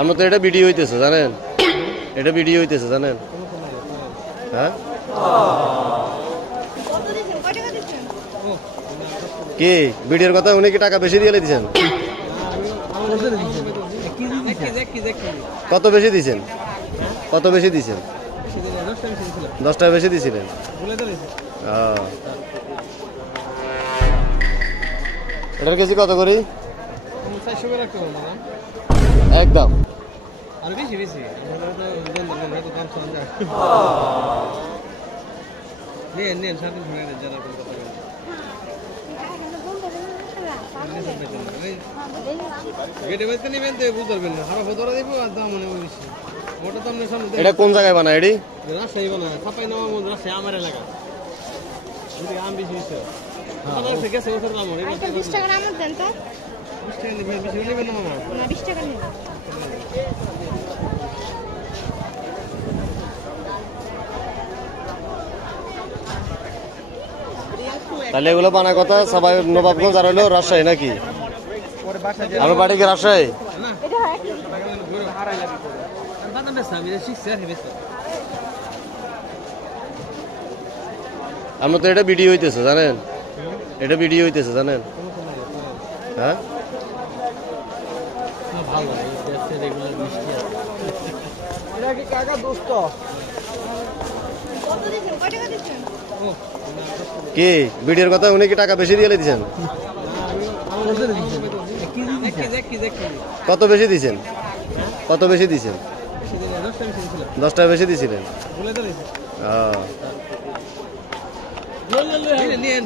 আমরা তো এটা ভিডিও হইতেছে জানেন, এটা ভিডিও হইতেছে জানেন। হ্যাঁ কি ভিডিওর কথা, উনি কি টাকা বেশি দিয়ে দিয়েছেন? কত বেশি দিয়েছেন? কত বেশি দিয়েছেন? 10 টাকা বেশি দিয়েছিলেন। এটার কেজি কত করি? একদম এটা কোন জায়গায় বানায়? এটি রাজশাহী বানায় ছাপাই নেওয়া রাজশাহী আমার এলাকা আম বেশি গেছে 20 টাকা নাম দেন তো। 20 টাকা নেবেন, বেশি নেবেন না মামা? না 20 টাকা নেন। তাহলে এগুলো বানার কথা সবাই নবাবগঞ্জ আর হলো রাজশাহী নাকি? আমার বাড়ি কি রাজশাহী? এটা হয় কি? বাদাম বেশ আমি শিখছি আর বেশ আমরা তো এটা ভিডিও হইতেছে জানেন, এটা ভিডিও হইতেছে জানেন। হ্যাঁ ভালো রেগুলার মিষ্টি আছে। এটা কি কাকা দোস্ত? কত দিছেন? কয় টাকা দিছেন? কি ভিডিওর কথা, উনি কি টাকা বেশি দিয়ে দিয়েছেন? কত বেশি দিয়েছেন? কত বেশি দিয়েছেন? 10 টাকা বেশি দিয়েছিলেন। নিয়ে